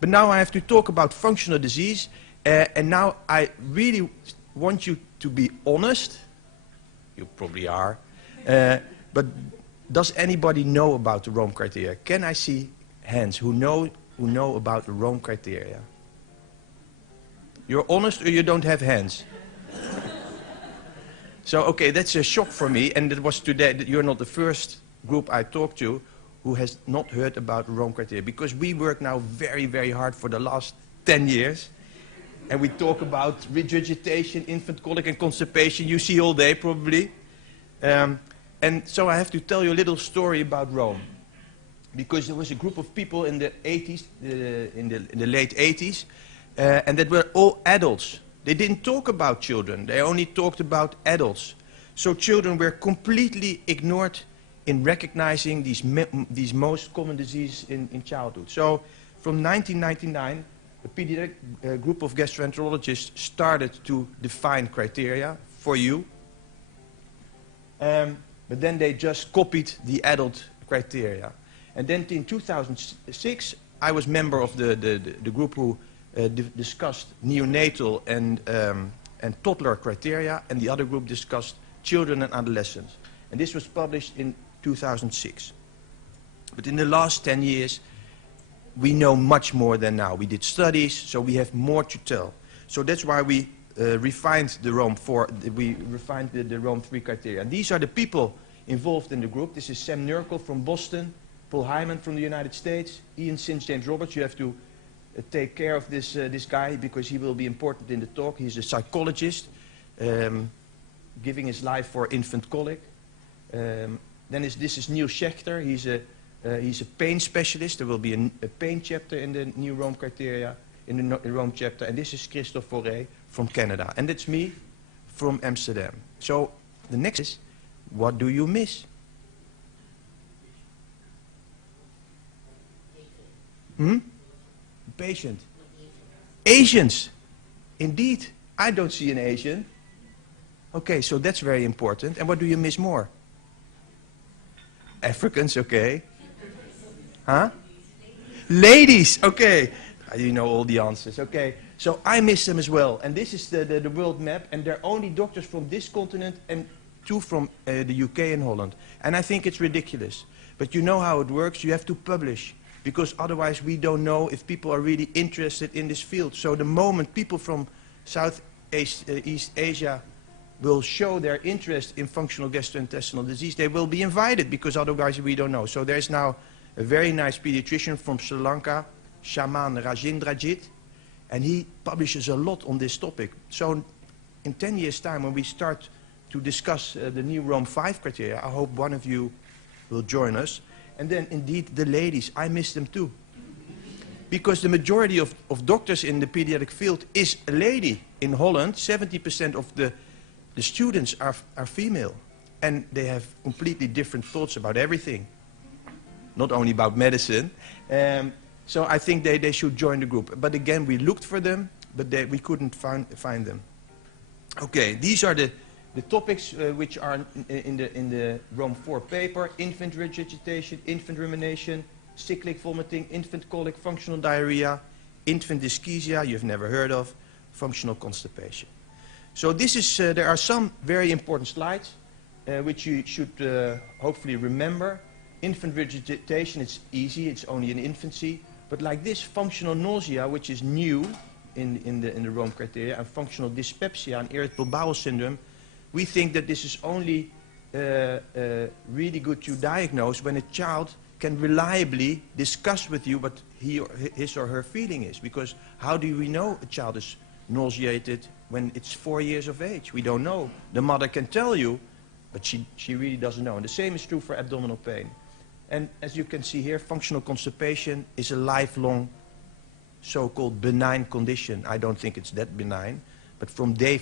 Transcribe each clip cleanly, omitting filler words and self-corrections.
But now I have to talk about functional disease, and now I really want you to be honest. You probably are. But does anybody know about the Rome criteria? Can I see hands who know about the Rome criteria? You're honest or you don't have hands? So, okay, that's a shock for me, and it was today that you're not the first group I talked to who has not heard about the Rome criteria, because we work now very, very hard for the last 10 years, and we talk about regurgitation, infant colic and constipation, you see all day probably. And so I have to tell you a little story about Rome, because there was a group of people in the 80s, in the late 80s, and that were all adults. They didn't talk about children, they only talked about adults. So children were completely ignored in recognizing these most common diseases in childhood. So from 1999, a pediatric group of gastroenterologists started to define criteria for you. But then they just copied the adult criteria. And then in 2006, I was member of the group who discussed neonatal and toddler criteria, and the other group discussed children and adolescents. And this was published in 2006. But in the last 10 years, we know much more than now. We did studies, so we have more to tell. So that's why we refined the Rome 4, we refined the Rome 3 criteria. And these are the people involved in the group. This is Sam Nurkel from Boston, Paul Hyman from the United States, Ian St. James Roberts. You have to take care of this guy because he will be important in the talk. He's a psychologist, giving his life for infant colic. This is Neil Schechter. He's a pain specialist. There will be a pain chapter in the new Rome criteria, in the Rome chapter. And this is Christophe Fauré from Canada. And that's me from Amsterdam. So the next is, what do you miss? Patient. Asians. Indeed. I don't see an Asian. Okay, so that's very important. And what do you miss more? Africans, okay. Huh? Ladies, okay. You know all the answers, okay. So I miss them as well. And this is the world map, and there are only doctors from this continent and 2 from the UK and Holland. And I think it's ridiculous. But you know how it works. You have to publish, because otherwise we don't know if people are really interested in this field. So the moment people from East Asia will show their interest in functional gastrointestinal disease, they will be invited, because otherwise we don't know. So there's now a very nice pediatrician from Sri Lanka, Shaman Rajendrajit, and he publishes a lot on this topic. So in 10 years' time, when we start to discuss the new Rome 5 criteria, I hope one of you will join us. And then indeed the ladies, I miss them too. Because the majority of doctors in the pediatric field is a lady. In Holland, 70% of the students are female. And they have completely different thoughts about everything. Not only about medicine. So I think they should join the group. But again, we looked for them, but we couldn't find them. Okay, these are the topics which are in the Rome 4 paper: infant regurgitation, infant rumination, cyclic vomiting, infant colic, functional diarrhea, infant dyschezia, you've never heard of, functional constipation. So this is, there are some very important slides which you should hopefully remember. Infant regurgitation, it's easy, it's only in infancy. But like this, functional nausea, which is new in the Rome criteria, and functional dyspepsia and irritable bowel syndrome, we think that this is only really good to diagnose when a child can reliably discuss with you what his or her feeling is. Because how do we know a child is nauseated when it's 4 years of age? We don't know. The mother can tell you, but she really doesn't know. And the same is true for abdominal pain. And as you can see here, functional constipation is a lifelong so-called benign condition. I don't think it's that benign. But from day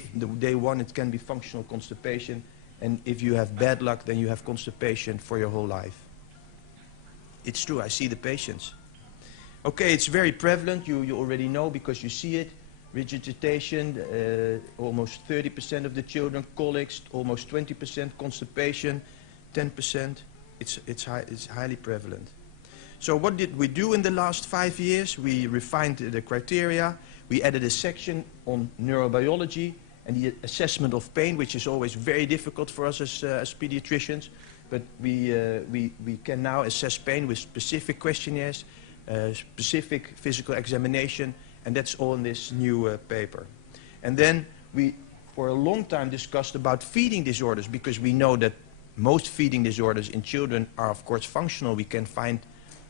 one, it can be functional constipation. And if you have bad luck, then you have constipation for your whole life. It's true, I see the patients. Okay, it's very prevalent. You already know because you see it. Regurgitation, almost 30% of the children. Colics, almost 20%. Constipation, 10%. It's highly prevalent. So what did we do in the last 5 years? We refined the criteria. We added a section on neurobiology and the assessment of pain, which is always very difficult for us as pediatricians. But we can now assess pain with specific questionnaires, specific physical examination, and that's all in this new paper. And then we, for a long time, discussed about feeding disorders, because we know that most feeding disorders in children are, of course, functional. We can find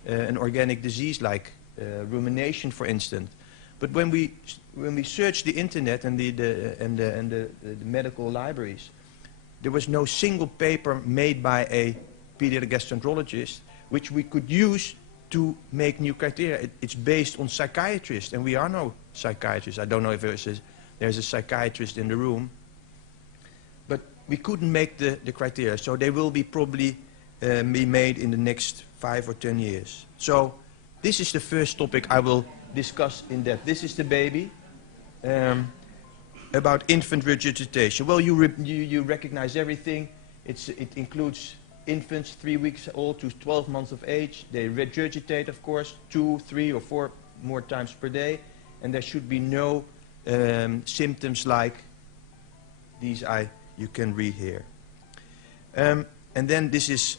an organic disease like rumination, for instance. But when we searched the internet and the medical libraries, there was no single paper made by a pediatric gastroenterologist which we could use to make new criteria. It's based on psychiatrists, and we are no psychiatrists. I don't know if there's a psychiatrist in the room, but we couldn't make the criteria, so they will be probably be made in the next 5 or 10 years. So this is the first topic I will discuss in depth. This is the baby. About infant regurgitation. Well, you recognize everything. It includes infants 3 weeks old to 12 months of age. They regurgitate, of course, 2, 3, or 4 more times per day, and there should be no symptoms like these you can read here. And then this is,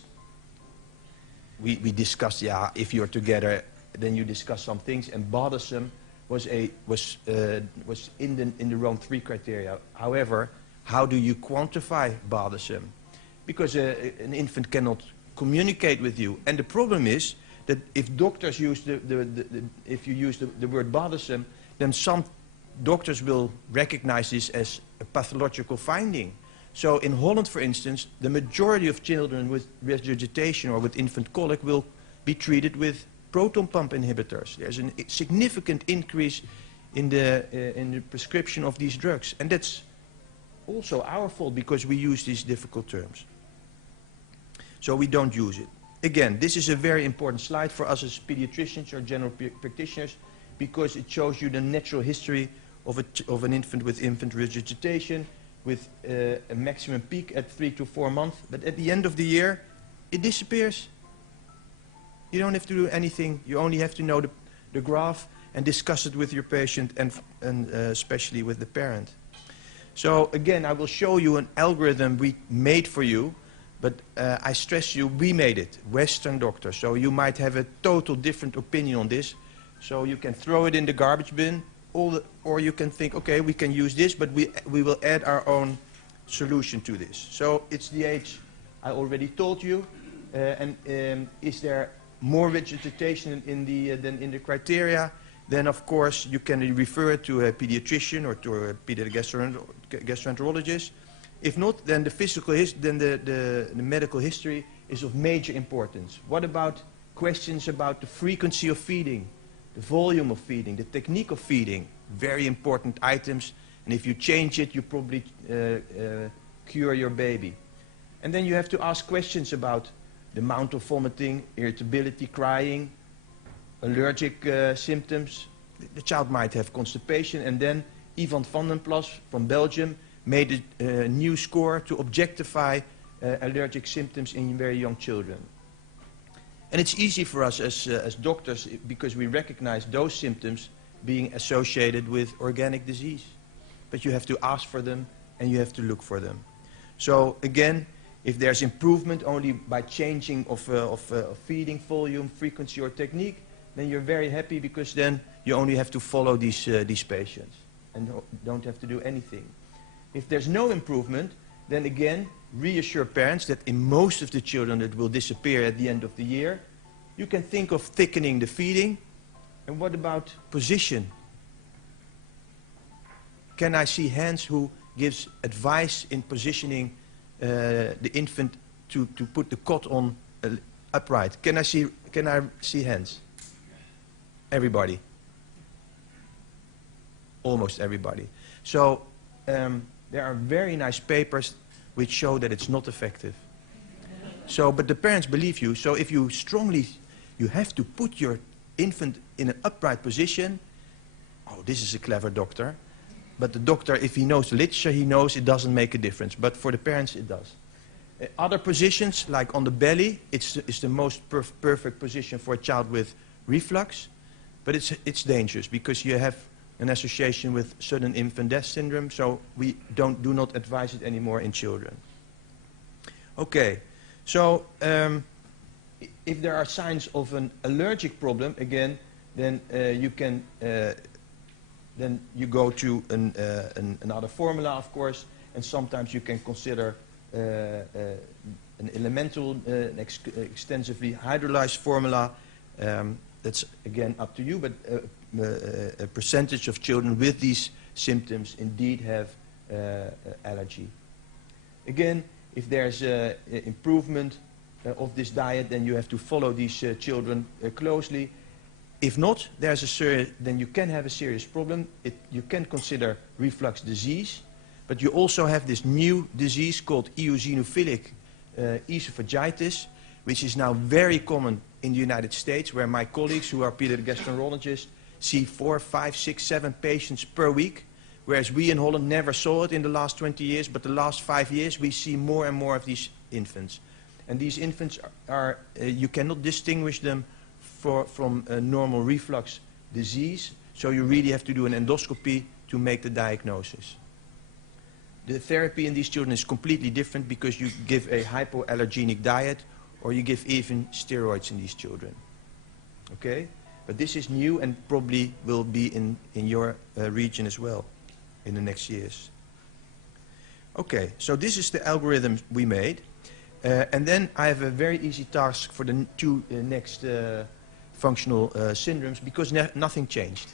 we discussed, yeah, if you're together, then you discuss some things, and bothersome was in the Rome 3 criteria. However, how do you quantify bothersome? Because an infant cannot communicate with you, and the problem is that if doctors use if you use the word bothersome, then some doctors will recognize this as a pathological finding. So in Holland, for instance, the majority of children with regurgitation or with infant colic will be treated with proton pump inhibitors. There's a significant increase in the prescription of these drugs, and that's also our fault because we use these difficult terms. So we don't use it. Again, this is a very important slide for us as pediatricians or general practitioners, because it shows you the natural history of an infant with infant regurgitation, with a maximum peak at 3 to 4 months, but at the end of the year, it disappears. You don't have to do anything. You only have to know the graph and discuss it with your patient and especially with the parent. So again, I will show you an algorithm we made for you, but I stress you, we made it, Western doctors. So you might have a total different opinion on this. So you can throw it in the garbage bin, or you can think, okay, we can use this, but we will add our own solution to this. So it's the age I already told you, is there more regurgitation than in the criteria, then of course you can refer it to a pediatrician or to a pediatric gastroenterologist. If not, then the medical history is of major importance. What about questions about the frequency of feeding, the volume of feeding, the technique of feeding? Very important items, and if you change it, you probably cure your baby. And then you have to ask questions about the amount of vomiting, irritability, crying, allergic symptoms. The child might have constipation, and then Ivan van den Plas from Belgium made a new score to objectify allergic symptoms in very young children. And it's easy for us as doctors because we recognize those symptoms being associated with organic disease. But you have to ask for them and you have to look for them. So again, if there's improvement only by changing of feeding volume, frequency or technique, then you're very happy because then you only have to follow these patients and don't have to do anything. If there's no improvement, then again, reassure parents that in most of the children that will disappear at the end of the year, you can think of thickening the feeding. And what about position? Can I see hands who gives advice in positioning the infant to put the cot on upright? Can I see hands? Everybody. Almost everybody. So there are very nice papers which show that it's not effective. So, but the parents believe you. So if you you have to put your infant in an upright position. Oh, this is a clever doctor. But the doctor, if he knows the literature, he knows it doesn't make a difference. But for the parents, it does. Other positions, like on the belly, it's the most perfect position for a child with reflux, but it's dangerous because you have an association with sudden infant death syndrome, so we do not advise it anymore in children. Okay, so if there are signs of an allergic problem, again, then then you go to another formula, of course, and sometimes you can consider an elemental, extensively hydrolyzed formula. That's again up to you, but a percentage of children with these symptoms indeed have allergy. Again, if there's improvement of this diet, then you have to follow these children closely. If not, then you can have a serious problem. You can consider reflux disease, but you also have this new disease called eosinophilic esophagitis, which is now very common in the United States, where my colleagues who are pediatric gastroenterologists see 4, 5, 6, 7 patients per week, whereas we in Holland never saw it in the last 20 years, but the last 5 years we see more and more of these infants. And these infants are, you cannot distinguish them from a normal reflux disease, so you really have to do an endoscopy to make the diagnosis. The therapy in these children is completely different because you give a hypoallergenic diet or you give even steroids in these children. Okay? But this is new and probably will be in your region as well in the next years. Okay, so this is the algorithm we made. And then I have a very easy task for the two next functional syndromes because nothing changed.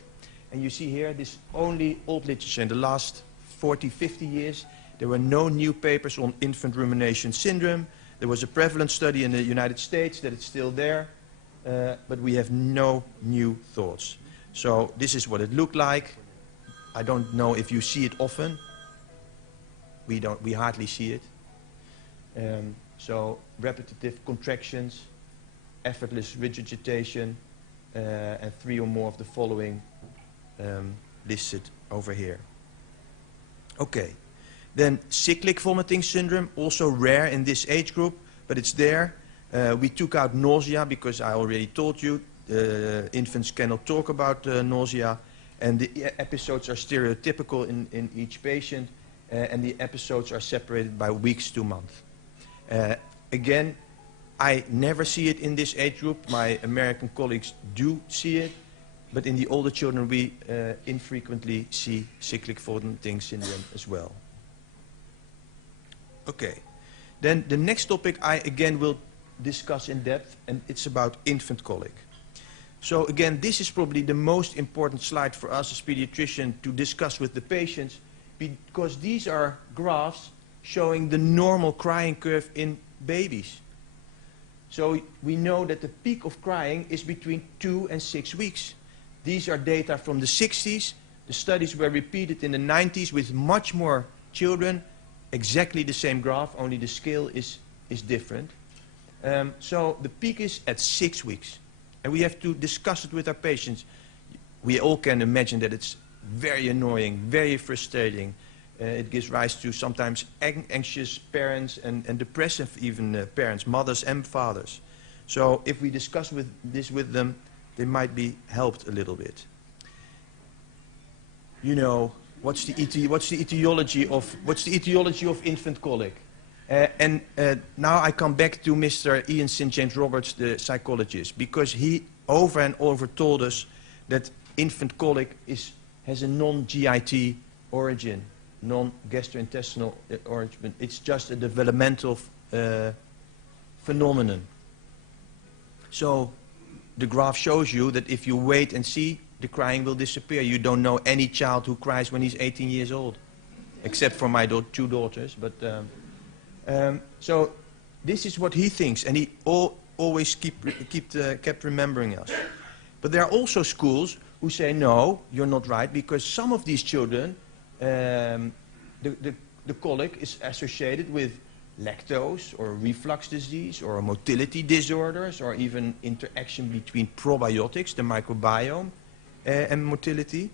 And you see here, this only old literature in the last 40, 50 years. There were no new papers on infant rumination syndrome. There was a prevalence study in the United States that it's still there, but we have no new thoughts. So this is what it looked like. I don't know if you see it often. We hardly see it. So repetitive contractions, effortless regurgitation, and 3 or more of the following listed over here. Okay, then cyclic vomiting syndrome, also rare in this age group, but it's there. We took out nausea because I already told you infants cannot talk about nausea, and the episodes are stereotypical in each patient, and the episodes are separated by weeks to months. Again, I never see it in this age group. My American colleagues do see it, but in the older children we infrequently see cyclic vomiting syndrome as well. Okay, then the next topic I again will discuss in depth, and it's about infant colic. So again, this is probably the most important slide for us as pediatricians to discuss with the patients, because these are graphs showing the normal crying curve in babies. So we know that the peak of crying is between 2 and 6 weeks. These are data from the 60s. The studies were repeated in the 90s with much more children. Exactly the same graph, only the scale is different. So the peak is at 6 weeks. And we have to discuss it with our patients. We all can imagine that it's very annoying, very frustrating. It gives rise to sometimes anxious parents and depressive even parents, mothers and fathers. So if we discuss this with them, they might be helped a little bit. You know, what's the etiology of infant colic? Now I come back to Mr. Ian St. James Roberts, the psychologist, because he over and over told us that infant colic has a non-GIT origin, non-gastrointestinal origin. It's just a developmental phenomenon. So the graph shows you that if you wait and see, the crying will disappear. You don't know any child who cries when he's 18 years old, except for my 2 daughters. But so this is what he thinks, and he always kept remembering us. But there are also schools who say, no, you're not right, because some of these children, the colic is associated with lactose or reflux disease or motility disorders or even interaction between probiotics, the microbiome, and motility.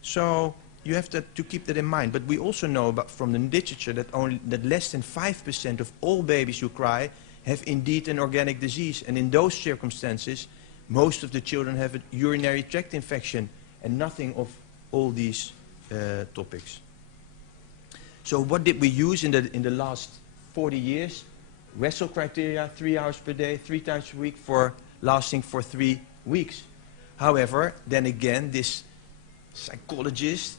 So you have to keep that in mind. But we also know about, from the literature that less than 5% of all babies who cry have indeed an organic disease. And in those circumstances, most of the children have a urinary tract infection and nothing of all these topics. So what did we use in the last 40 years? Wessel criteria, 3 hours per day, 3 times a week, lasting for 3 weeks. However, then again, this psychologist,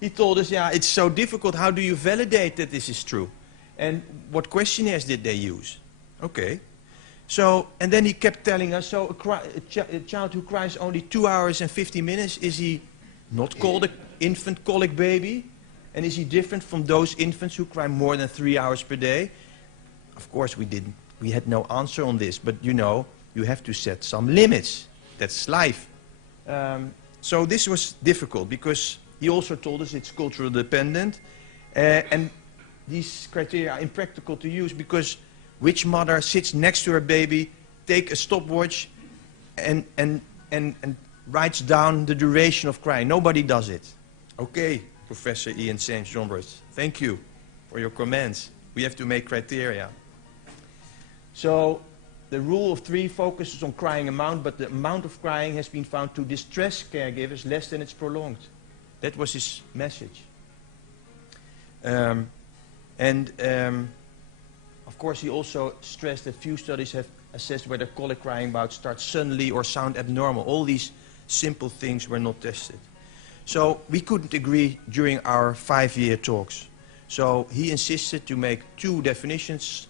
he told us, yeah, it's so difficult. How do you validate that this is true? And what questionnaires did they use? Okay. So, and then he kept telling us, so a child who cries only 2 hours and 50 minutes, is he not called an infant colic baby? And is he different from those infants who cry more than 3 hours per day? Of course we had no answer on this, but you know, you have to set some limits. That's life. So this was difficult because he also told us it's cultural dependent. And these criteria are impractical to use because which mother sits next to her baby, take a stopwatch and writes down the duration of crying? Nobody does it. Okay, Professor Ian St. Johnbert, thank you for your comments. We have to make criteria. So the rule of 3 focuses on crying amount, but the amount of crying has been found to distress caregivers less than it's prolonged. That was his message. Of course, he also stressed that few studies have assessed whether colic crying bouts start suddenly or sound abnormal. All these simple things were not tested. So we couldn't agree during our 5-year talks. So he insisted to make 2 definitions,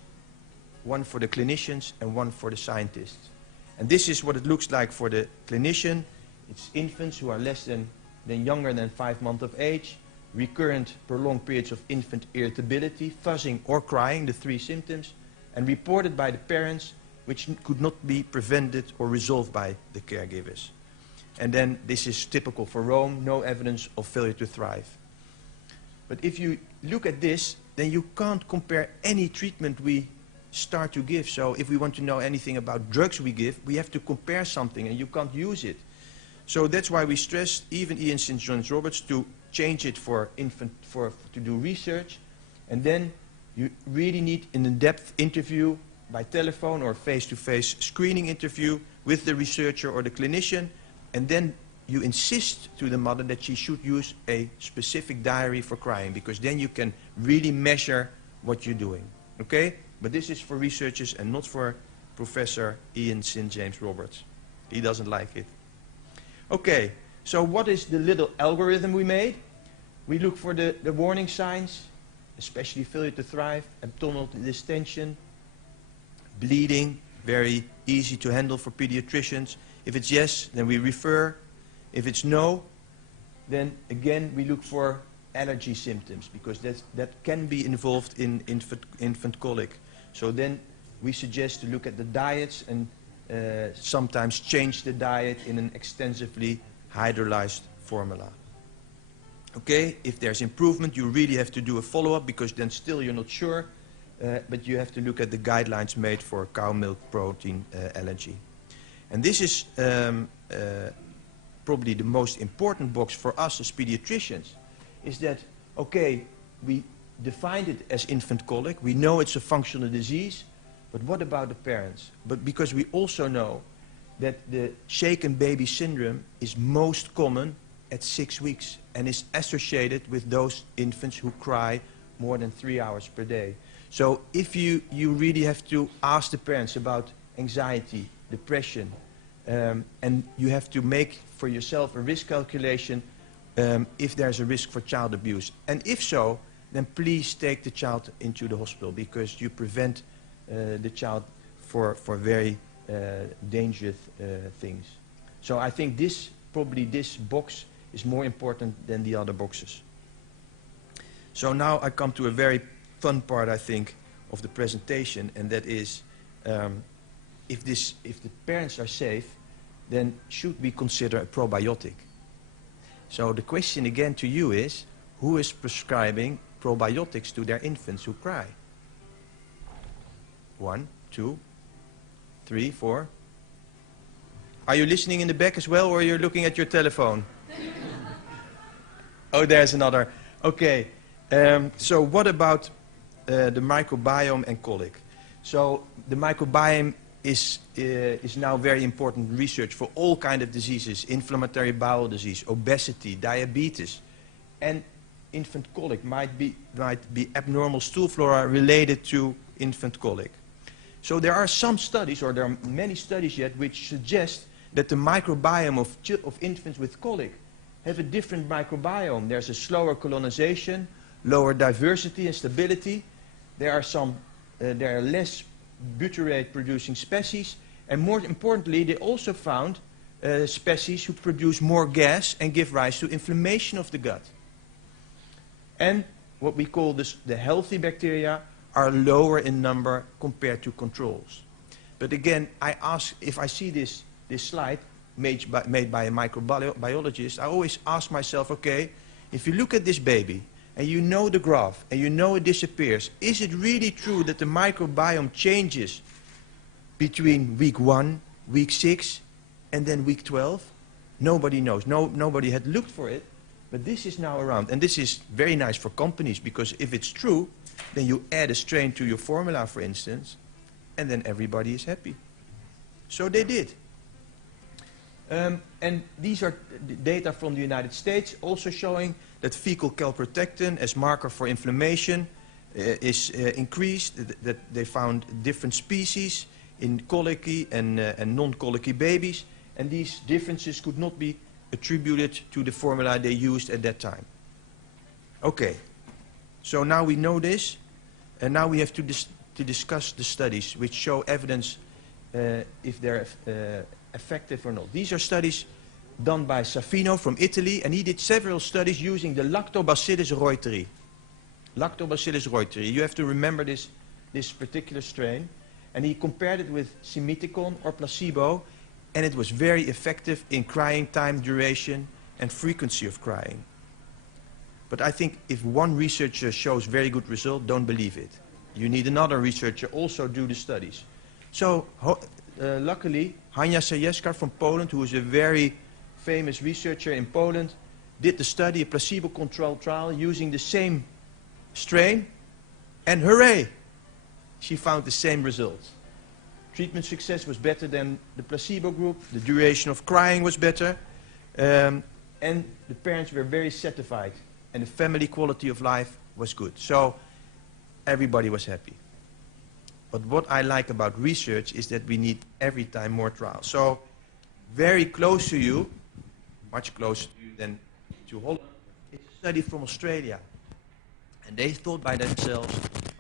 one for the clinicians and one for the scientists. And this is what it looks like for the clinician. It's infants who are younger than 5 months of age, recurrent prolonged periods of infant irritability, fuzzing or crying, the 3 symptoms, and reported by the parents, which could not be prevented or resolved by the caregivers. And then this is typical for Rome, no evidence of failure to thrive. But if you look at this, then you can't compare any treatment we start to give. So if we want to know anything about drugs we give, we have to compare something and you can't use it. So that's why we stressed, even Ian St. John Roberts, to change it to do research. And then you really need an in-depth interview by telephone or face-to-face screening interview with the researcher or the clinician. And then you insist to the mother that she should use a specific diary for crying, because then you can really measure what you're doing. Okay? But this is for researchers and not for Professor Ian St. James Roberts. He doesn't like it. Okay, so what is the little algorithm we made? We look for the warning signs, especially failure to thrive, abdominal distension, bleeding, very easy to handle for pediatricians. If it's yes, then we refer. If it's no, then again we look for allergy symptoms, because that can be involved in infant colic. So then we suggest to look at the diets and sometimes change the diet in an extensively hydrolyzed formula. Okay, if there's improvement, you really have to do a follow-up, because then still you're not sure, but you have to look at the guidelines made for cow milk protein allergy. And this is probably the most important box for us as pediatricians, is that, okay, we defined it as infant colic, we know it's a functional disease, but what about the parents? But because we also know that the shaken baby syndrome is most common at 6 weeks and is associated with those infants who cry more than 3 hours per day. So if you really have to ask the parents about anxiety, depression, and you have to make for yourself a risk calculation if there's a risk for child abuse. And if so, then please take the child into the hospital, because you prevent the child for very dangerous things. So I think probably this box is more important than the other boxes. So now I come to a very fun part, I think, of the presentation, and that is, if the parents are safe, then should we consider a probiotic? So the question again to you is, who is prescribing probiotics to their infants who cry? 1, 2, 3, 4. Are you listening in the back as well, or you're looking at your telephone? Oh, there's another. Okay. So what about the microbiome and colic? So the microbiome is now very important research for all kinds of diseases, inflammatory bowel disease, obesity, diabetes, and infant colic might be abnormal stool flora related to infant colic. So there are some studies, or there are many studies yet, which suggest that the microbiome of infants with colic have a different microbiome. There's a slower colonization, lower diversity and stability. There are less butyrate-producing species, and more importantly, they also found species who produce more gas and give rise to inflammation of the gut. And what we call the healthy bacteria are lower in number compared to controls. But again, I ask, if I see this slide made by a microbiologist, I always ask myself, okay, if you look at this baby, and you know the graph, and you know it disappears, is it really true that the microbiome changes between week 1, week 6, and then week 12? Nobody knows. Nobody had looked for it, but this is now around. And this is very nice for companies, because if it's true, then you add a strain to your formula, for instance, and then everybody is happy. So they did. And these are data from the United States, also showing that fecal calprotectin as marker for inflammation is increased, that they found different species in colicky and non-colicky babies, and these differences could not be attributed to the formula they used at that time. Okay, so now we know this, and now we have to discuss the studies which show evidence if they're effective or not. These are studies done by Safino from Italy, and he did several studies using the Lactobacillus reuteri. Lactobacillus reuteri. You have to remember this particular strain. And he compared it with simeticon or placebo, and it was very effective in crying time, duration, and frequency of crying. But I think if one researcher shows very good result, don't believe it. You need another researcher also do the studies. So luckily, Hania Sajewska from Poland, who is a very famous researcher in Poland, did the study, a placebo-controlled trial, using the same strain, and hooray! She found the same results. Treatment success was better than the placebo group, the duration of crying was better, and the parents were very satisfied, and the family quality of life was good. So everybody was happy. But what I like about research is that we need every time more trials. So very close to you, much closer to you than to Holland, is a study from Australia. And they thought by themselves,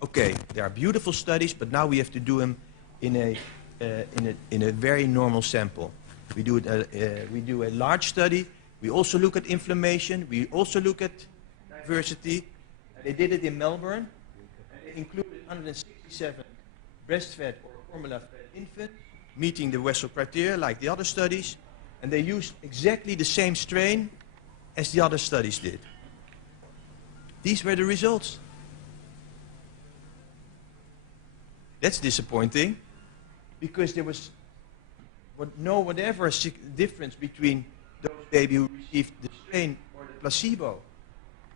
okay, there are beautiful studies, but now we have to do them in a very normal sample. We do a large study. We also look at inflammation. We also look at diversity. They did it in Melbourne. They included 167 breastfed or formula-fed infants, meeting the Wessel criteria like the other studies, and they used exactly the same strain as the other studies did. These were the results. That's disappointing, because there was whatever difference between those babies who received the strain or the placebo.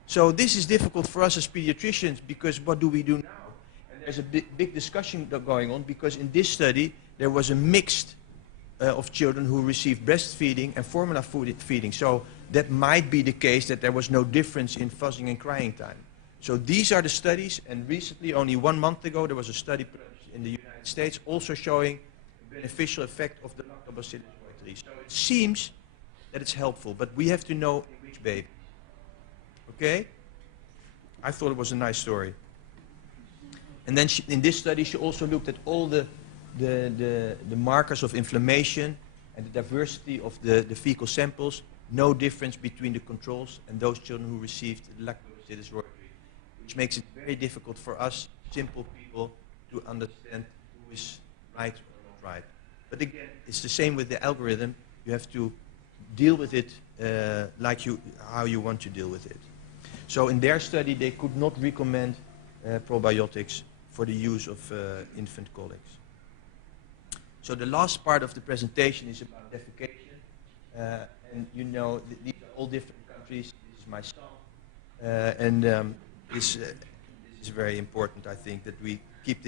So this is difficult for us as pediatricians, because what do we do now? And there's a big discussion going on, because in this study there was a mix of children who received breastfeeding and formula feeding. So that might be the case that there was no difference in fuzzing and crying time. So these are the studies, and recently, only 1 month ago, there was a study published in the United States also showing the beneficial effect of the Lactobacillus reuteri. So it seems that it's helpful, but we have to know in which baby. Okay? I thought it was a nice story. And then in this study, she also looked at all the markers of inflammation and the diversity of the fecal samples. No difference between the controls and those children who received Lactobacillus reuteri, which makes it very difficult for us, simple people, to understand who is right or not right. But again, it's the same with the algorithm. You have to deal with it how you want to deal with it. So in their study, they could not recommend probiotics for the use of infant colics. So the last part of the presentation is about defecation. And you know, these are all different countries. This is my son, This is very important, I think, that we keep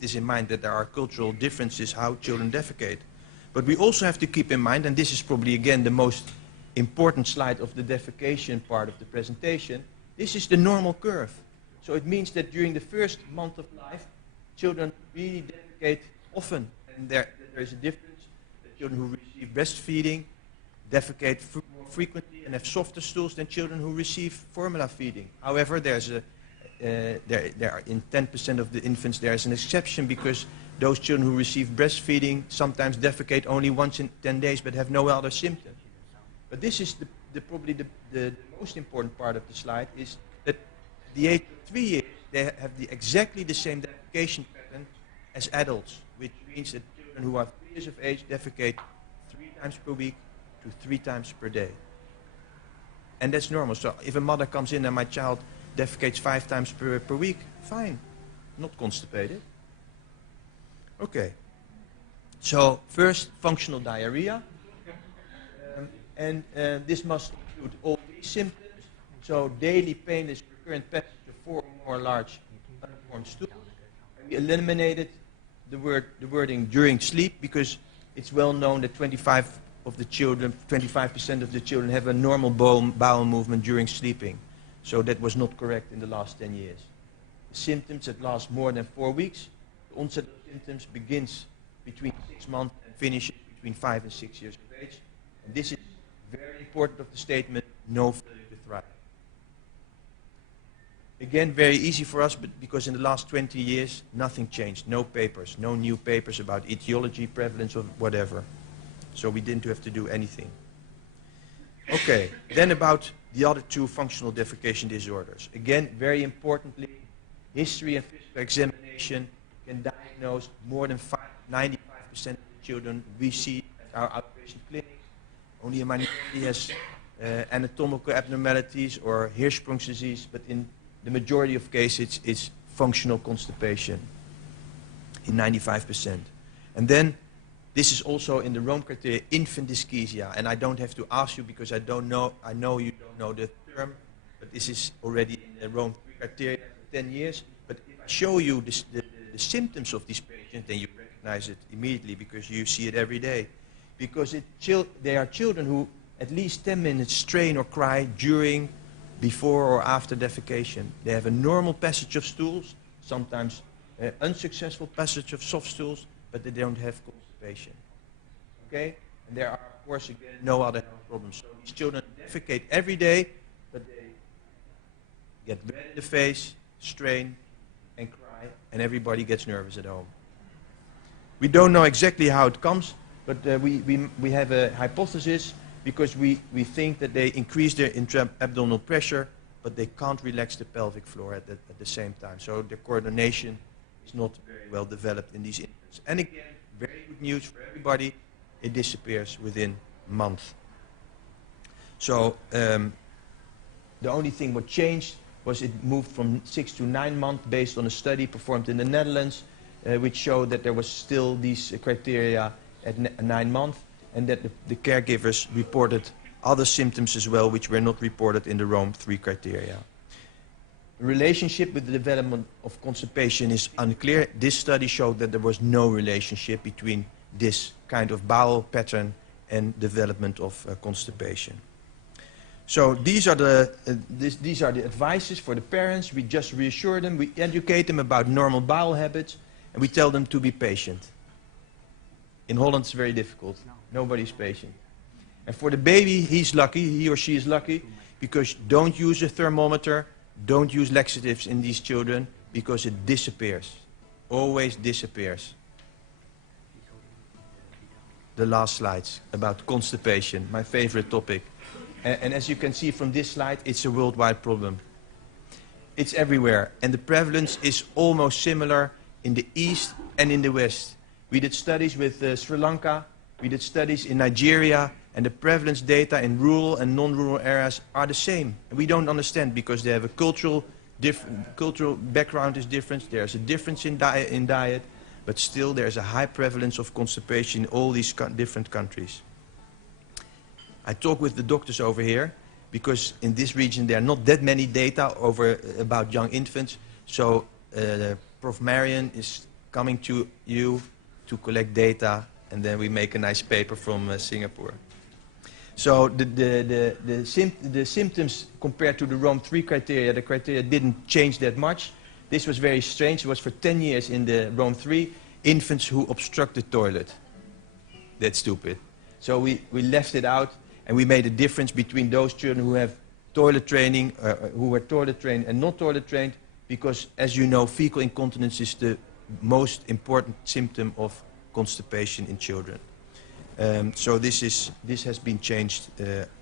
this in mind, that there are cultural differences how children defecate. But we also have to keep in mind, and this is probably again the most important slide of the defecation part of the presentation, this is the normal curve. So it means that during the first month of life, children really defecate often. And there is a difference. The children who receive breastfeeding defecate more frequently and have softer stools than children who receive formula feeding. However, there's there are in 10% of the infants there's an exception, because those children who receive breastfeeding sometimes defecate only once in 10 days but have no other symptoms. But this is probably the most important part of the slide, is that at the age of 3 years they have exactly the same defecation pattern as adults, which means that children who are 3 years of age defecate 3 times per week to 3 times per day. And that's normal. So if a mother comes in and my child defecates 5 times per week, fine, not constipated. Okay. So first, functional diarrhea. This must include all these symptoms. So daily painless recurrent passage of 4 or more large uniform stools. And we eliminated the wording during sleep, because it's well known that 25% of the children have a normal bowel movement during sleeping. So that was not correct in the last 10 years. The symptoms that last more than 4 weeks, the onset of symptoms begins between 6 months and finishes between 5 and 6 years of age. And this is very important of the statement, no failure to thrive. Again, very easy for us, but because in the last 20 years, nothing changed. No papers, no new papers about etiology, prevalence, or whatever. So we didn't have to do anything. Okay, then about the other 2 functional defecation disorders. Again, very importantly, history and physical examination can diagnose more than 95% of the children we see at our outpatient clinics. Only a minority has anatomical abnormalities or Hirschsprung's disease, but in the majority of cases it's functional constipation in 95%. And then this is also in the Rome criteria, infant dyschezia, and I don't have to ask you because I know you don't know the term, but this is already in the Rome criteria for 10 years. But if I show you the symptoms of these patients, then you recognize it immediately because you see it every day. Because they are children who at least 10 minutes strain or cry during, before or after defecation. They have a normal passage of stools, sometimes unsuccessful passage of soft stools, but they don't have constipation. Okay? And there are, of course, again, no other health problems. So these children defecate every day, but they get red in the face, strain, and cry, and everybody gets nervous at home. We don't know exactly how it comes, but we have a hypothesis, because we think that they increase their intra-abdominal pressure, but they can't relax the pelvic floor at the same time. So the coordination is not very well developed in these infants. And again, very good news for everybody, it disappears within a month. So the only thing what changed was it moved from 6 to 9 months based on a study performed in the Netherlands, which showed that there was still these criteria at 9 months, and that the caregivers reported other symptoms as well, which were not reported in the Rome 3 criteria. The relationship with the development of constipation is unclear. This study showed that there was no relationship between this kind of bowel pattern and development of constipation. So these are the advices for the parents. We just reassure them, we educate them about normal bowel habits, and we tell them to be patient. In Holland, it's very difficult. Nobody's patient. And for the baby, he's lucky, he or she is lucky, because don't use a thermometer, don't use laxatives in these children, because it disappears. Always disappears. The last slides about constipation, my favorite topic. And as you can see from this slide, it's a worldwide problem. It's everywhere, and the prevalence is almost similar in the East and in the West. We did studies with Sri Lanka, we did studies in Nigeria, and the prevalence data in rural and non-rural areas are the same. And we don't understand, because they have a cultural background is different, there's a difference in diet, but still there's a high prevalence of constipation in all these different countries. I talk with the doctors over here, because in this region there are not that many data about young infants. So Prof. Marion is coming to you to collect data, and then we make a nice paper from Singapore. So the symptoms compared to the Rome 3 criteria, the criteria didn't change that much. This was very strange. It was for 10 years in the Rome 3, infants who obstruct the toilet. That's stupid. So we left it out, and we made a difference between those children who have toilet training, who were toilet trained and not toilet trained, because as you know, fecal incontinence is the most important symptom of constipation in children. So this has been changed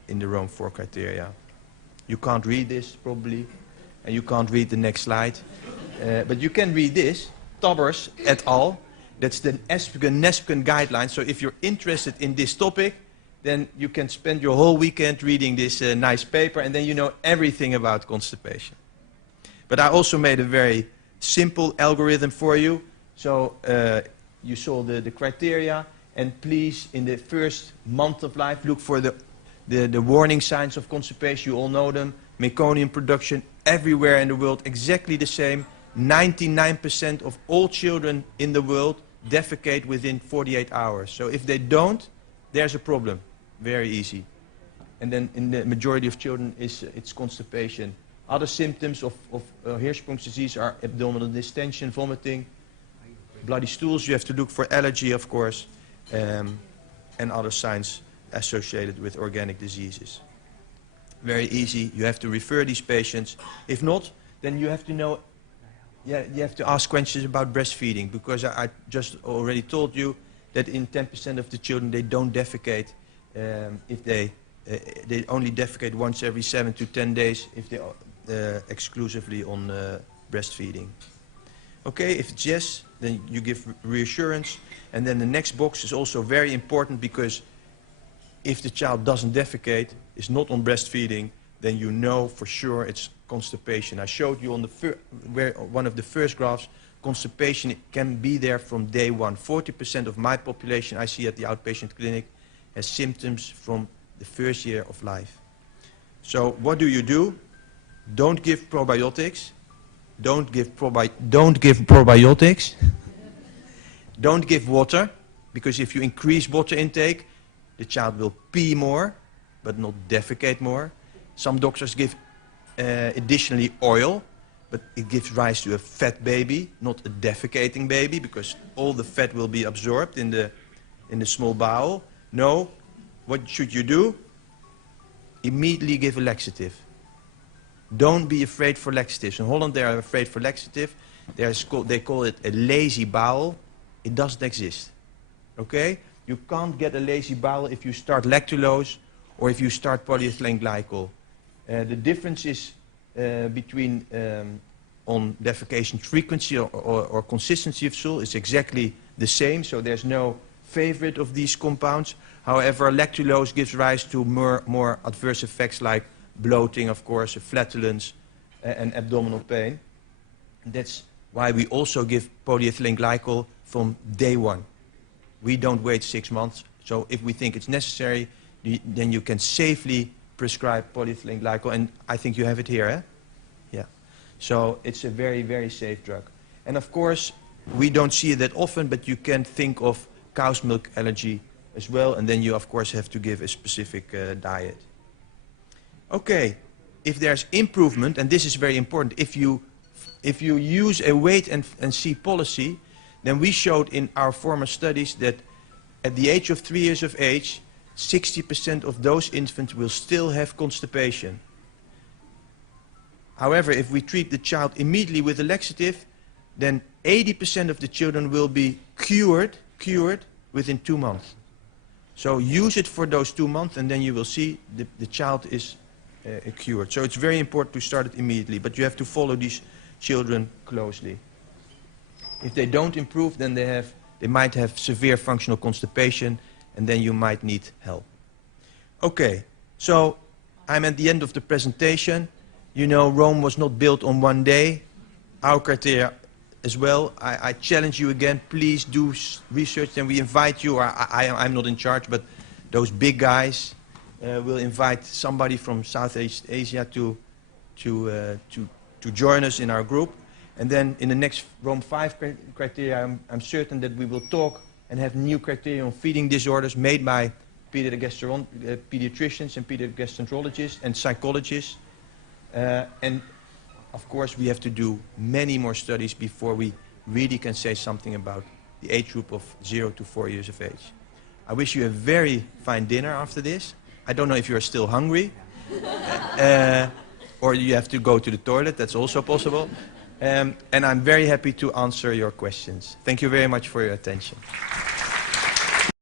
in the Rome 4 criteria. You can't read this probably, and you can't read the next slide, but you can read this, Tabbers et al. That's the Nespken guidelines. So if you're interested in this topic, then you can spend your whole weekend reading this nice paper, and then you know everything about constipation. But I also made a very simple algorithm for you. So you saw the criteria, and please, in the first month of life, look for the warning signs of constipation. You all know them. Meconium production everywhere in the world, exactly the same. 99% of all children in the world defecate within 48 hours. So if they don't, there's a problem. Very easy. And then in the majority of children, it's constipation. Other symptoms of Hirschsprung's disease are abdominal distension, vomiting, bloody stools. You have to look for allergy, of course, and other signs associated with organic diseases. Very easy. You have to refer these patients. If not, then you have to know, you have to ask questions about breastfeeding, because I just already told you that in 10% of the children they don't defecate if they only defecate once every 7 to 10 days if they are exclusively on breastfeeding. Okay, if it's yes, then you give reassurance, and then the next box is also very important, because if the child doesn't defecate, is not on breastfeeding, then you know for sure it's constipation. I showed you on one of the first graphs, constipation can be there from day one. 40% of my population I see at the outpatient clinic has symptoms from the first year of life. So what do? Don't give probiotics. Don't give probiotics. Don't give water, because if you increase water intake, the child will pee more, but not defecate more. Some doctors give additionally oil, but it gives rise to a fat baby, not a defecating baby, because all the fat will be absorbed in the small bowel. No, what should you do? Immediately give a laxative. Don't be afraid for laxatives. In Holland they are afraid for laxative. They call it a lazy bowel. It doesn't exist. Okay? You can't get a lazy bowel if you start lactulose or if you start polyethylene glycol. The difference is between on defecation frequency or consistency of stool is exactly the same, so there's no favorite of these compounds. However, lactulose gives rise to more adverse effects like bloating, of course, flatulence, and abdominal pain. That's why we also give polyethylene glycol from day one. We don't wait 6 months, so if we think it's necessary, then you can safely prescribe polyethylene glycol, and I think you have it here, eh? Yeah. So it's a very, very safe drug. And of course, we don't see it that often, but you can think of cow's milk allergy as well, and then you of course have to give a specific diet. Okay, if there's improvement, and this is very important, if you use a wait and see policy, then we showed in our former studies that at the age of 3 years of age, 60% of those infants will still have constipation. However, if we treat the child immediately with a laxative, then 80% of the children will be cured within 2 months. So use it for those 2 months, and then you will see the child is cured. So it's very important to start it immediately, but you have to follow these children closely. If they don't improve, then they might have severe functional constipation, and then you might need help. Okay, so I'm at the end of the presentation. You know, Rome was not built on one day. Our criteria as well. I challenge you again, please do research, and we invite you, I'm not in charge, but those big guys, we'll invite somebody from Southeast Asia to join us in our group. And then in the next Rome 5 criteria, I'm certain that we will talk and have new criteria on feeding disorders made by pediatricians and pediatric gastroenterologists and psychologists. And of course, we have to do many more studies before we really can say something about the age group of 0 to 4 years of age. I wish you a very fine dinner after this. I don't know if you're still hungry, or you have to go to the toilet, that's also possible. And I'm very happy to answer your questions. Thank you very much for your attention.